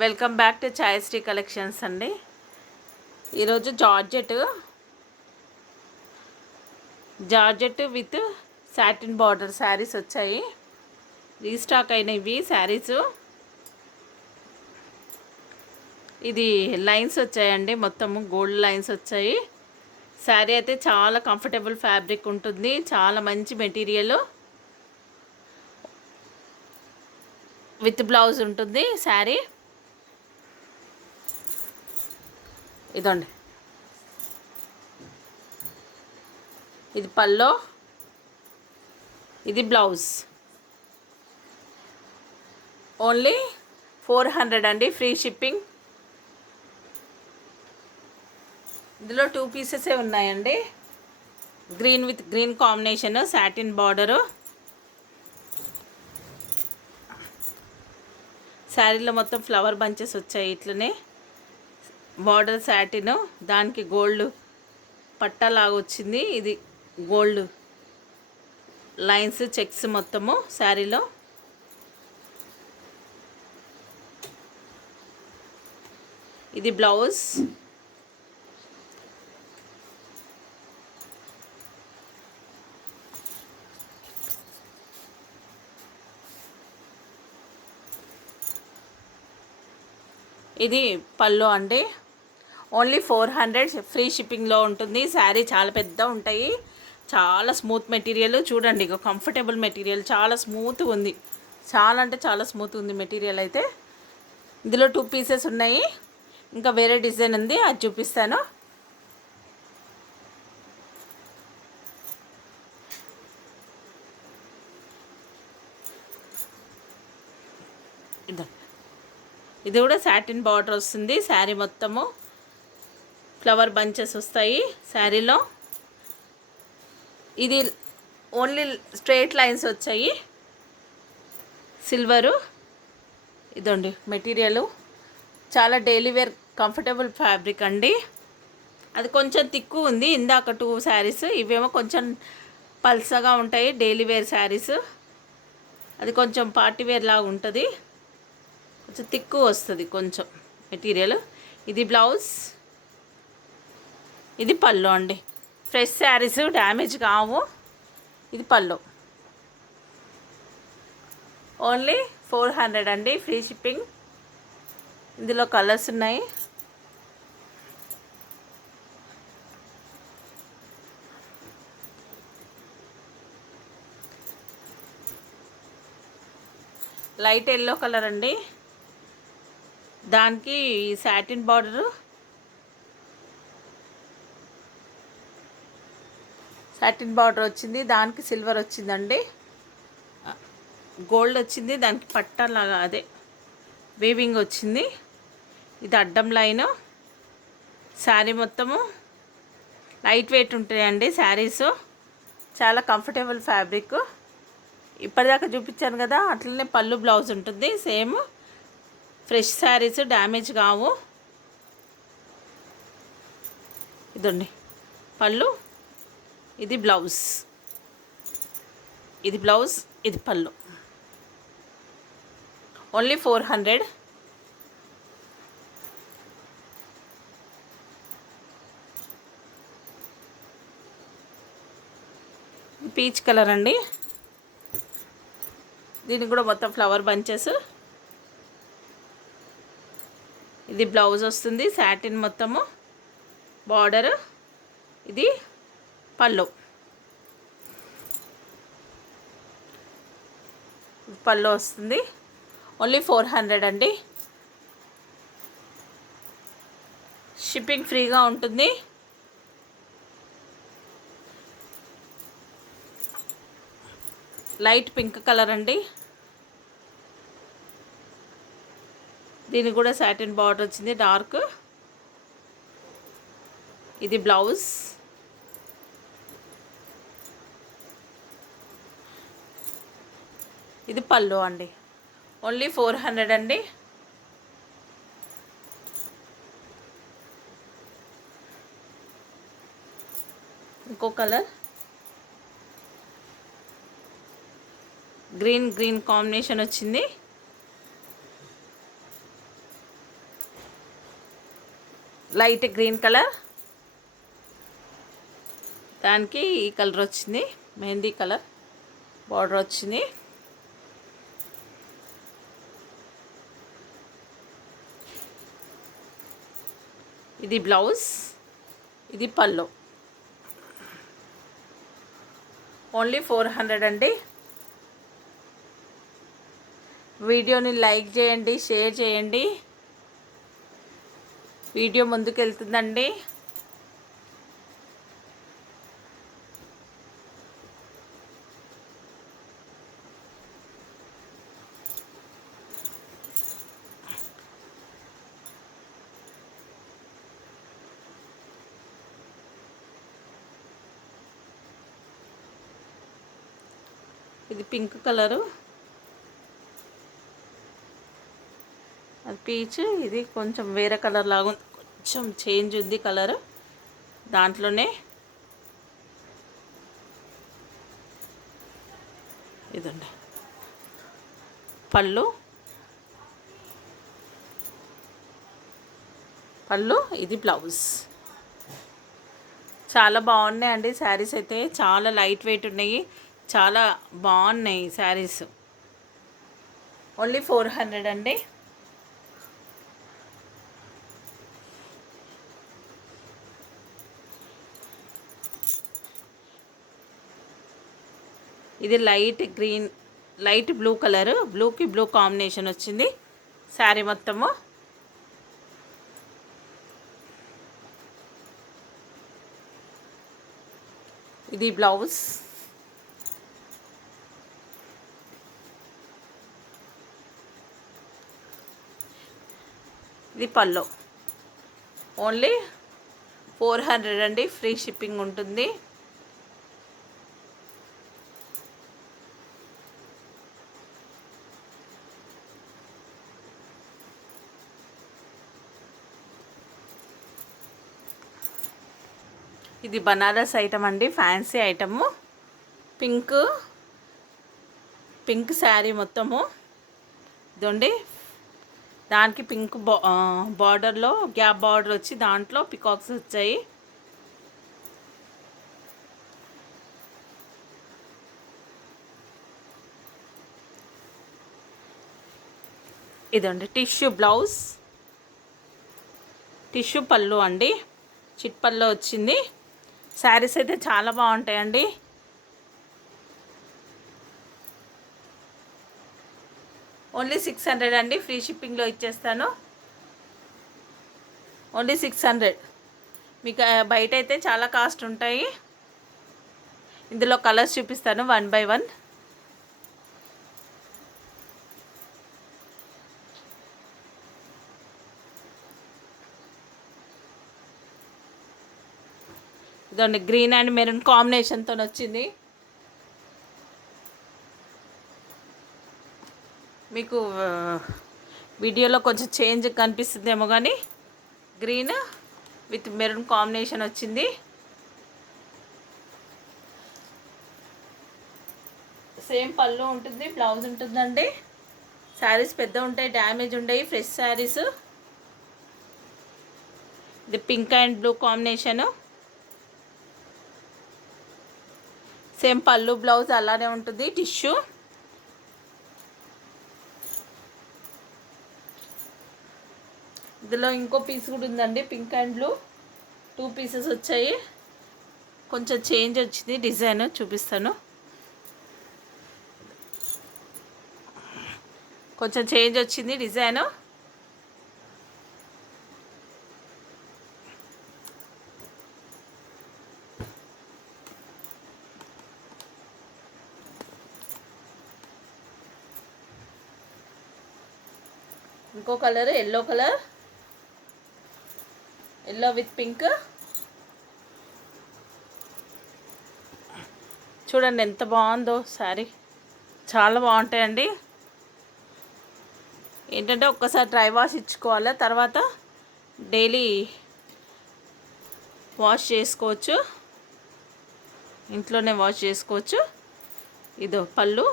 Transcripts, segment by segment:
Welcome back to ఛాయశ్రీ collections అండి. ఈరోజు georgette with satin border saris వచ్చాయి. రీస్టాక్ అయినవి శారీస్. ఇది లైన్స్ వచ్చాయండి, మొత్తము గోల్డ్ లైన్స్ వచ్చాయి. శారీ అయితే చాలా కంఫర్టబుల్ ఫ్యాబ్రిక్ ఉంటుంది, చాలా మంచి మెటీరియల్. విత్ బ్లౌజ్ ఉంటుంది శారీ. ఇదండి, ఇది పల్లో, ఇది బ్లౌజ్. ఓన్లీ 400 అండి, ఫ్రీ షిప్పింగ్. ఇందులో 2 పీసెసే ఉన్నాయండి. Green with green combination, satin border. శారీలో మొత్తం ఫ్లవర్ బంచెస్ వచ్చాయి. ఇట్లనే బార్డర్ సాటిన్, దానికి గోల్డ్ పట్టాలాగా వచ్చింది. ఇది గోల్డ్ లైన్స్, చెక్స్ మొత్తము శారీలో. ఇది బ్లౌజ్. ఇది పళ్ళు అండి. ఓన్లీ 400, ఫ్రీ షిప్పింగ్లో ఉంటుంది. శారీ చాలా పెద్ద ఉంటాయి, చాలా స్మూత్ మెటీరియల్. చూడండి, ఇక కంఫర్టబుల్ మెటీరియల్, చాలా స్మూత్గా ఉంది. చాలా అంటే చాలా స్మూత్ ఉంది మెటీరియల్ అయితే. ఇందులో 2 పీసెస్ ఉన్నాయి. ఇంకా వేరే డిజైన్ ఉంది, అది చూపిస్తాను. ఇది కూడా సాటిన్ బార్డర్ వస్తుంది. శారీ మొత్తము ఫ్లవర్ బంచెస్ వస్తాయి శారీలో. ఇది ఓన్లీ స్ట్రైట్ లైన్స్ వచ్చాయి, సిల్వరు. ఇదండి మెటీరియల్, చాలా డైలీ వేర్ కంఫర్టబుల్ ఫ్యాబ్రిక్ అండి. అది కొంచెం తిక్కు ఉంది. ఇందాక 2 శారీస్, ఇవేమో కొంచెం పల్సగా ఉంటాయి, డైలీ వేర్ శారీస్. అది కొంచెం పార్టీ వేర్ లాగా ఉంటుంది, కొంచెం తిక్కు వస్తుంది కొంచెం మెటీరియల్. ఇది బ్లౌజ్, ఇది పళ్ళు అండి. ఫ్రెష్ శారీస్, డ్యామేజ్ కావు. ఇది పళ్ళు. ఓన్లీ 400 అండి, ఫ్రీ షిప్పింగ్. ఇందులో కలర్స్ ఉన్నాయి. లైట్ ఎల్లో కలర్ అండి, దానికి సాటిన్ బార్డరు, సాటిన్ బార్డర్ వచ్చింది, దానికి సిల్వర్ వచ్చిందండి, గోల్డ్ వచ్చింది, దానికి పట్టలాగా అదే వీవింగ్ వచ్చింది. ఇది అడ్డం లైను. శారీ మొత్తము లైట్ వెయిట్ ఉంటాయండి శారీస్, చాలా కంఫర్టబుల్ ఫ్యాబ్రిక్. ఇప్పటిదాకా చూపించాను కదా, అట్లనే పళ్ళు బ్లౌజ్ ఉంటుంది సేమ్. ఫ్రెష్ శారీస్, డ్యామేజ్ కావు. ఇదండి పళ్ళు, ఇది బ్లౌజ్. ఇది బ్లౌజ్, ఇది పళ్ళు. ఓన్లీ 400. పీచ్ కలర్ అండి, దీనికి కూడా మొత్తం ఫ్లవర్ బంచెస్. ఇది బ్లౌజ్ వస్తుంది, సాటిన్ మొత్తము బార్డరు. ఇది పళ్ళు, పళ్ళు వస్తుంది. ఓన్లీ 400 అండి, షిప్పింగ్ ఫ్రీగా ఉంటుంది. లైట్ పింక్ కలర్ అండి, దీనికి కూడా సాటిన్ బార్డర్ వచ్చింది, డార్క్. ఇది బ్లౌజ్, ఇది పళ్ళు అండి. ఓన్లీ 400 అండి. ఇంకో కలర్, గ్రీన్ కాంబినేషన్ వచ్చింది. లైట్ గ్రీన్ కలర్, దానికి ఈ కలర్ వచ్చింది, మెహందీ కలర్ బార్డర్ వచ్చింది. ఇది బ్లౌజ్, ఇది పళ్ళు. ఓన్లీ 400 అండి. వీడియోని లైక్ చేయండి, షేర్ చేయండి. వీడియో ముందుకు వెళ్తుందండి. ఇది పింక్ కలరు, అది పీచ్, ఇది కొంచెం వేరే కలర్ లాగా కొంచెం చేంజ్ ఉంది కలరు. దాంట్లోనే ఇదండి పళ్ళు, ఇది బ్లౌజ్. చాలా బాగున్నాయండి శారీస్ అయితే, చాలా లైట్ వెయిట్ ఉన్నాయి, చాలా బాగున్నాయి శారీస్. ఓన్లీ 400 అండి. ఇది light green, light blue colour, బ్లూకి బ్లూ కాంబినేషన్ వచ్చింది శారీ మొత్తము. ఇది బ్లౌజ్, ఇది పళ్ళు. ఓన్లీ 400 అండి, ఫ్రీ షిప్పింగ్ ఉంటుంది. ఇది బనారస్ ఐటమ్ అండి, ఫ్యాన్సీ ఐటము. పింక్ శారీ మొత్తము ఇదండి. దానికి పింక్ బార్డర్లో గ్యాప్ బార్డర్ వచ్చి దాంట్లో పికాక్స్ వచ్చాయి. ఇదండి టిష్యూ బ్లౌజ్, టిష్యూ పళ్ళు అండి, చిట్ పళ్ళు వచ్చింది. శారీస్ అయితే చాలా బాగుంటాయండి. ఓన్లీ 600 అండి, ఫ్రీ షిప్పింగ్లో ఇచ్చేస్తాను. ఓన్లీ 600. మీకు బయట అయితే చాలా కాస్ట్ ఉంటాయి. ఇందులో కలర్స్ చూపిస్తాను 1 by 1. ఇదండి గ్రీన్ అండ్ మెరూన్ కాంబినేషన్తో వచ్చింది. మీకు వీడియోలో కొంచెం చేంజ్ కనిపిస్తుందేమో కానీ గ్రీన్ విత్ మెరూన్ కాంబినేషన్ వచ్చింది. సేమ్ పళ్ళు ఉంటుంది, బ్లౌజ్ ఉంటుందండి. శారీస్ పెద్ద ఉంటాయి, డ్యామేజ్ ఉంటాయి, ఫ్రెష్ శారీస్. ఇది pink and blue combination. Same పళ్ళు బ్లౌజ్ అలానే ఉంటుంది, టిష్యూ. ఇందులో ఇంకో పీస్ కూడా ఉందండి, పింక్ అండ్ బ్లూ. 2 పీసెస్ వచ్చాయి. కొంచెం చేంజ్ వచ్చింది డిజైన్, చూపిస్తాను. కొంచెం చేంజ్ వచ్చింది డిజైను. ఇంకో colour yellow colour, yellow with pink. చూడండి ఎంత బాగుందో శారీ, చాలా బాగుంటాయండి. ఏంటంటే ఒక్కసారి డ్రై వాష్ ఇచ్చుకోవాలి, తర్వాత డైలీ వాష్ చేసుకోవచ్చు, ఇంట్లోనే వాష్ చేసుకోవచ్చు. ఇదో పళ్ళు,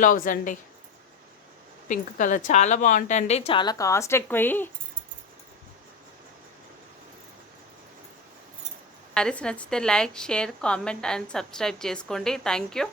బ్లౌజ్ అండి పింక్ కలర్. చాలా బాగుంటాయండి, చాలా కాస్ట్ ఎక్కువ. శారీస్ నచ్చితే like, share, comment and subscribe చేసుకోండి. Thank you.